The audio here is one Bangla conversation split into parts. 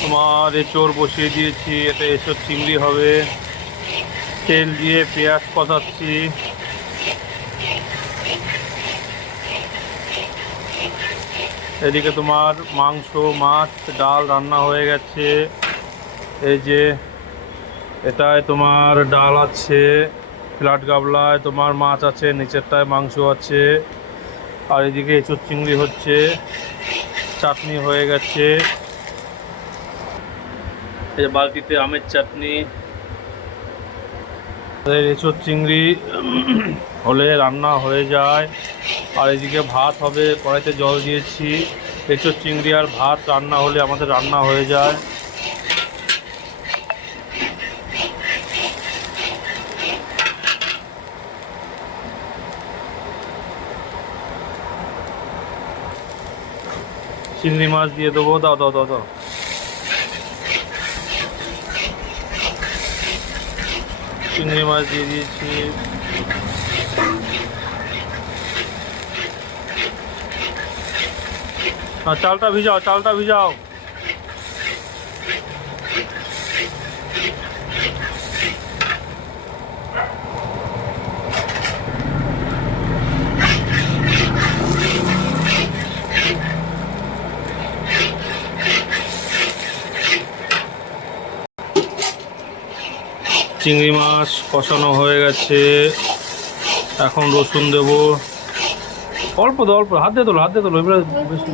তোমার এঁচোড় বসিয়ে দিয়েছি, এটা এঁচোড় চিংড়ি হবে। তেল দিয়ে পেঁয়াজ কষাচ্ছি। এদিকে তোমার মাংস, মাছ, ডাল রান্না হয়ে গেছে। এই যে এটায় তোমার ডাল আছে, ফ্ল্যাট গাবলায় তোমার মাছ আছে, নিচেরটায় মাংস আছে। আর এদিকে এঁচোড় চিংড়ি হচ্ছে, চাটনি হয়ে গেছে। এই যে বালতিতে আমের চাটনি। এঁচোড় চিংড়ি হলে রান্না হয়ে যায়। আর এদিকে ভাত হবে, কড়াইতে জল দিয়েছি। এঁচোড় চিংড়ি আর ভাত রান্না হলে আমাদের রান্না হয়ে যায়। চিংড়ি মাছ দিয়ে দেবো, দাও দাও দাও দাও। চিংড়ি মাছ দিয়ে দিয়েছি। চালটা ভিজাও, চালটা ভিজাও। চিংড়ি মাছ কষানো হয়ে গেছে, এখন রসুন দেবো। অল্প দাও, অল্প, হাত দিয়ে তোলো, হাত দিয়ে তোলো। এবারে বেশি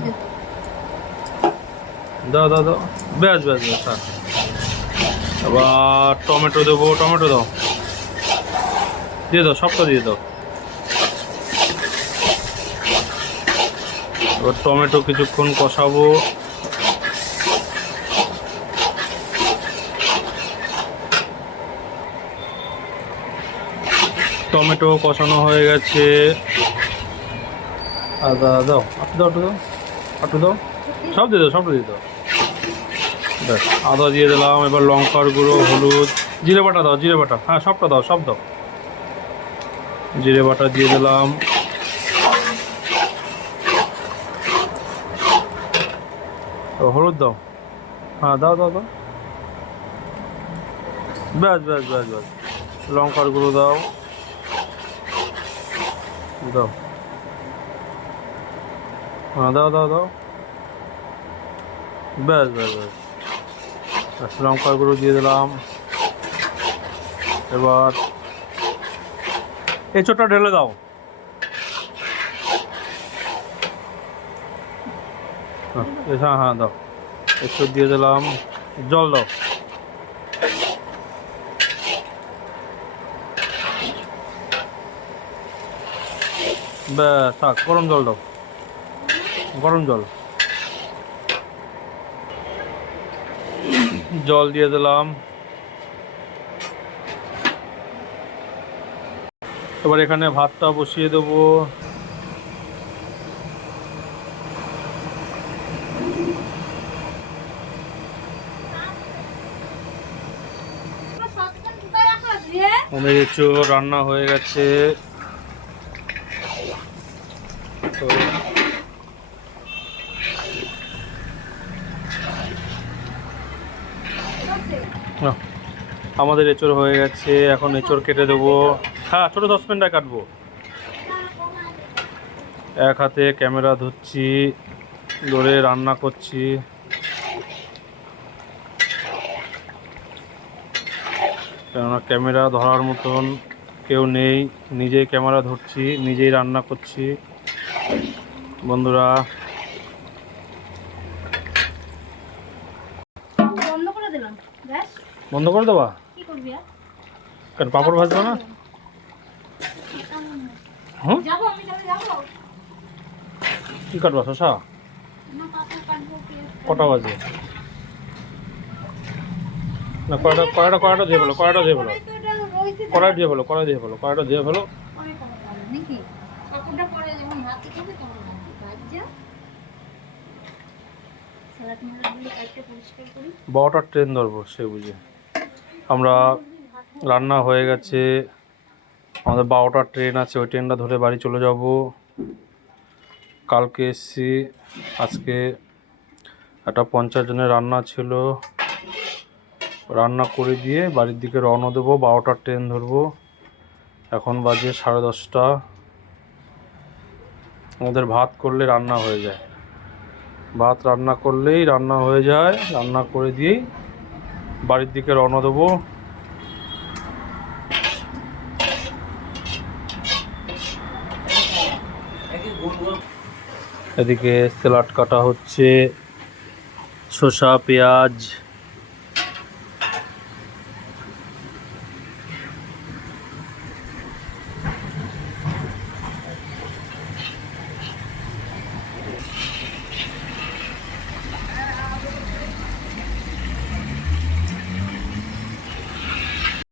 দাও দাও দাও, ব্যাস ব্যাস ব্যাস। হ্যাঁ, আবার টমেটো দেবো, টমেটো দাও, দিয়ে দাও, সবটা দিয়ে দাও। এবার টমেটো কিছুক্ষণ কষাবো। টমেটো কষানো হয়ে গেছে। আদা দাও, একটু দাও, একটু দাও, একটু দাও, সব দিয়ে দাও, সবটা দিয়ে দাও। ব্যাস, আদা দিয়ে দিলাম। এবার লঙ্কার গুঁড়ো, হলুদ, জিরে বাটা দাও, জিরে বাটা, হ্যাঁ সবটা দাও, সব দাও। জিরে বাটা দিয়ে দিলাম। হলুদ দাও, হ্যাঁ দাও দাও দাও। ব্যাস ব্যাস ব্যাস ব্যাস। লঙ্কার গুঁড়ো দাও, দাও, হ্যাঁ দাও দাও দাও। ব্যাস ব্যাস ব্যাস। আচ্ছা, লঙ্কার গুঁড়ো দিয়ে দিলাম। এবার এঁচোড়টা ঢেলে দাও। হ্যাঁ হ্যাঁ দাও। এঁচোড় দিয়ে দিলাম, জল দাও। ব্যাস, থাক, গরম জল দাও, গরম জল। জল দিয়ে দিলাম। এবার এখানে ভাতটা বসিয়ে দেবো। আমাদের এঁচোড় রান্না হয়ে গেছে। তো আমাদের এঁচোড় হয়ে গেছে, এখন এঁচোড় কেটে দেবো। হ্যাঁ, ছোটো সসপ্যানটা কাটবো। এক হাতে ক্যামেরা ধরছি, ধরে রান্না করছি। কেননা ক্যামেরা ধরার মতন কেউ নেই, নিজেই ক্যামেরা ধরছি, নিজেই রান্না করছি। বন্ধুরা, বন্ধ করে দেবা কেন? পাঁপড় ভাজবো না? হুম, কি কাটবা? শশা? কটা বাজে? না, কড়াইটা কড়াইটা কড়াইটা দিয়ে ফেলো, কড়াইটা দিয়ে ফেলো, কড়াই দিয়ে ফেলো, কড়াই দিয়ে ফেলো, কড়াইটা দিয়ে ফেলো। বড়টার ট্রেন ধরবো সে বুঝে। আমরা রান্না হয়ে গেছে, আমাদের 12টার ট্রেন আছে, ওই ট্রেনটা ধরে বাড়ি চলে যাব। কালকে এসছি, আজকে একটা 50 জনের রান্না ছিল, রান্না করে দিয়ে বাড়ির দিকে রওনা দেবো। 12টার ট্রেন ধরবো। এখন বাজে 10:30। আমাদের ভাত করলে রান্না হয়ে যায়, ভাত রান্না করলেই রান্না হয়ে যায়, রান্না করে দিয়েই বাড়ির দিকে রওনা দেবো। এদিকে স্যালাড কাটা হচ্ছে, শসা পেঁয়াজ